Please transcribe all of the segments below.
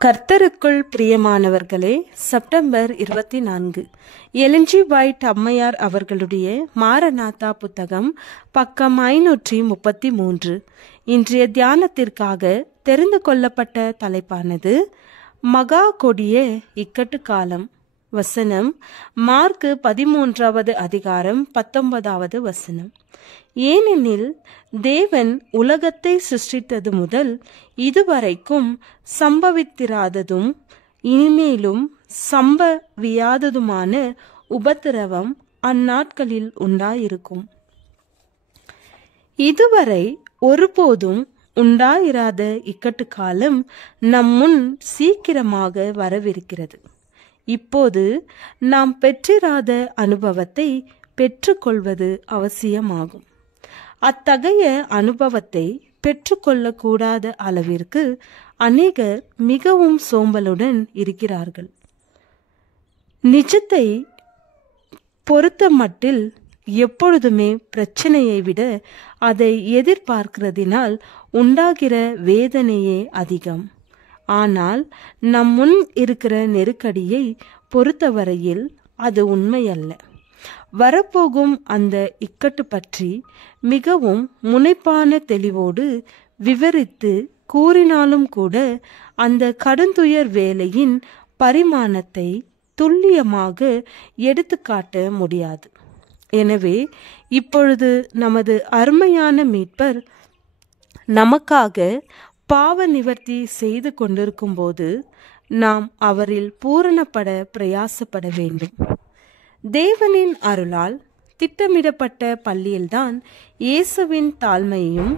கர்த்தருக்குள் பிரியமானவர்களே, September 24 Elon G white அம்மையார் அவர்களுடைய மாரநாதா புத்தகம், பக்கம் 533. இன்றைய தியானத்திற்காக தெரிந்து கொள்ளப்பட்ட தலைப்பானது மகா கொடிய இக்கட்டு காலம். வசனம் மார்க் 13வது அதிகாரம் 19வது வசனம். ஏனெனில் தேவன் உலகத்தை சிருஷ்டித்தது முதல் இதுவரைக்கும் சம்பவித்திராததும் இனிமேலும் சம்பவியாததுமான உபத்திரவம் அந்நாட்களில் உண்டாயிருக்கும். இதுவரை ஒருபோதும் உண்டாயிராத இக்கட்டு காலம் நம் முன் சீக்கிரமாக வரவிருக்கிறது. இப்போது நாம் பெற்றிராத அனுபவத்தை பெற்றுக்கொள்வது அவசியமாகும். அத்தகைய அனுபவத்தை பெற்றுக்கொள்ளக்கூடாத அளவிற்கு அநேகர் மிகவும் சோம்பலுடன் இருக்கிறார்கள். நிஜத்தை பொறுத்த மட்டில் எப்பொழுதுமே பிரச்சனையை விட அதை எதிர்பார்க்கிறதினால் உண்டாகிற வேதனையே அதிகம். ஆனால் நம் முன் இருக்கிற நெருக்கடியை பொறுத்தவரையில் அது உண்மையல்ல. வரப்போகும் அந்த இக்கட்டு பற்றி மிகவும் முனைப்பான தெளிவோடு விவரித்து கூறினாலும் கூட அந்த கடுந்துயர் வேலையின் பரிமாணத்தை துல்லியமாக எடுத்துக்காட்ட முடியாது. எனவே இப்பொழுது நமது அருமையான மீட்பர் நமக்காக பாவ நிவர்த்தி செய்து கொண்டிருக்கும் போது நாம் அவரில் பூரணப்பட பிரயாசப்பட வேண்டும். தேவனின் அருளால் திட்டமிடப்பட்ட பள்ளியில்தான் இயேசுவின் தாழ்மையையும்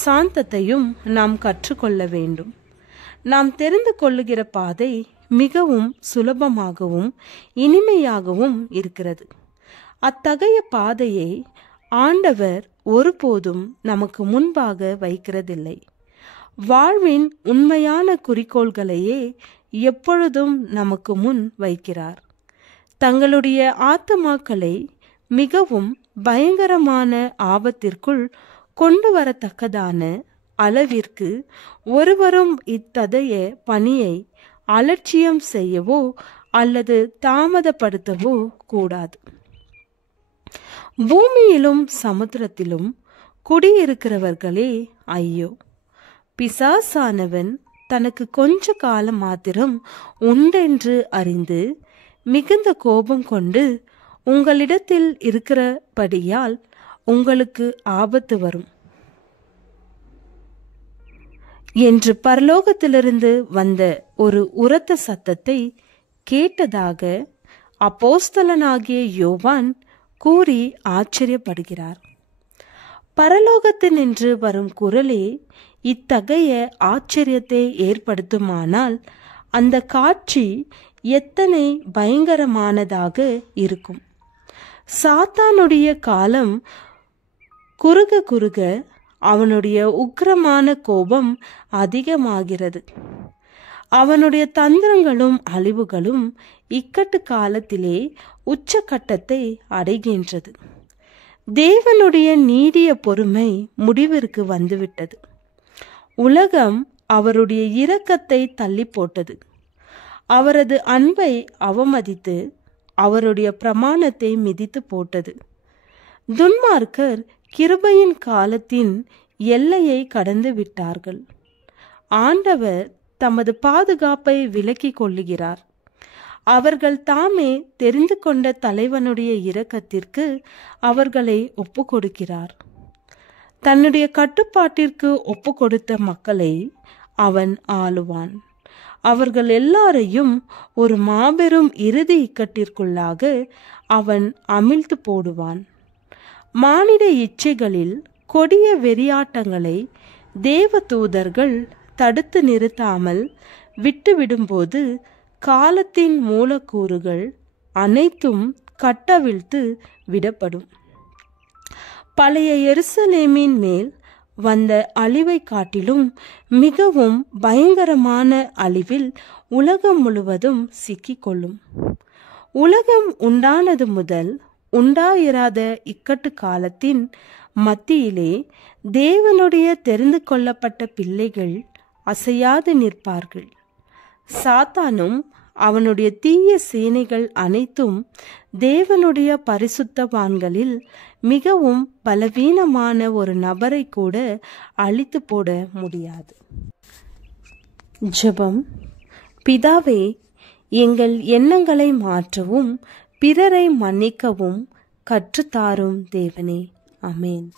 சாந்தத்தையும் நாம் கற்றுக்கொள்ள வேண்டும். நாம் தெரிந்து கொள்ளுகிற பாதை மிகவும் சுலபமாகவும் இனிமையாகவும் இருக்கிறது. அத்தகைய பாதையை ஆண்டவர் ஒருபோதும் நமக்கு முன்பாக வைக்கிறதில்லை. வாழ்வின் உண்மையான குறிக்கோள்களையே எப்பொழுதும் நமக்கு முன் வைக்கிறார். தங்களுடைய ஆத்துமாக்களை மிகவும் பயங்கரமான ஆபத்திற்குள் கொண்டு வரத்தக்கதான அளவிற்கு ஒருவரும் இத்தகைய பணியை அலட்சியம் செய்யவோ அல்லது தாமதப்படுத்தவோ கூடாது. பூமியிலும் சமுத்திரத்திலும் குடியிருக்கிறவர்களே ஐயோ! பிசாசானவன் தனக்கு கொஞ்ச காலம் மாத்திரம் உண்டென்று அறிந்து மிகுந்த கோபம் கொண்டு உங்களிடத்தில் இருக்கிறபடியால் உங்களுக்கு ஆபத்து வரும் என்று பரலோகத்திலிருந்து வந்த ஒரு உரத்த சத்தத்தை கேட்டதாக அப்போஸ்தலனாகிய யோவான் கூறி ஆச்சரியப்படுகிறார். பரலோகத்தினின்று வரும் குரலே இத்தகைய ஆச்சரியத்தை ஏற்படுத்துமானால் அந்த காட்சி எத்தனை பயங்கரமானதாக இருக்கும். சாத்தானுடைய காலம் குறுக குறுக அவனுடைய உக்கிரமான கோபம் அதிகமாகிறது. அவனுடைய தந்திரங்களும் அழிவுகளும் இக்கட்டு காலத்திலே உச்சக்கட்டத்தை அடைகின்றது. தேவனுடைய நீடிய பொறுமை முடிவிற்கு வந்துவிட்டது. உலகம் அவருடைய இரக்கத்தை தள்ளி போட்டது. அவரது அன்பை அவமதித்து அவருடைய பிரமாணத்தை மிதித்து போட்டது. துன்மார்க்கர் கிருபையின் காலத்தின் எல்லையை கடந்து விட்டார்கள். ஆண்டவர் தமது பாதுகாப்பை விலக்கிக் கொள்ளுகிறார். அவர்கள் தாமே தெரிந்து கொண்ட தலைவனுடைய இரக்கத்திற்கு அவர்களை ஒப்பு கொடுக்கிறார். தன்னுடைய கட்டுப்பாட்டிற்கு ஒப்பு கொடுத்த மக்களை அவன் ஆளுவான். அவர்கள் எல்லாரையும் ஒரு மாபெரும் இறுதி இக்கட்டிற்குள்ளாக அவன் அமிழ்த்து போடுவான். மானிட இச்சைகளில் கொடிய வெறியாட்டங்களை தேவ தூதர்கள் தடுத்து நிறுத்தாமல் விட்டுவிடும்போது காலத்தின் மூலக்கூறுகள் அனைத்தும் கட்டவிழ்த்து விடப்படும். பழைய எருசலேமின் மேல் வந்த அழிவை காட்டிலும் மிகவும் பயங்கரமான அழிவில் உலகம் முழுவதும் சிக்கிக்கொள்ளும். உலகம் உண்டானது முதல் உண்டாயிராத இக்கட்டு காலத்தின் மத்தியிலே தேவனுடைய தெரிந்து கொள்ளப்பட்ட பிள்ளைகள் அசையாது நிற்பார்கள். சாத்தானும் அவனுடைய தீய சேனைகள் அனைத்தும் தேவனுடைய பரிசுத்தவான்களில் மிகவும் பலவீனமான ஒரு நபரை கூட அழித்து போட முடியாது. ஜெபம். பிதாவே, எங்கள் எண்ணங்களை மாற்றவும் பிறரை மன்னிக்கவும் கற்றுத்தாரும் தேவனே. ஆமென்.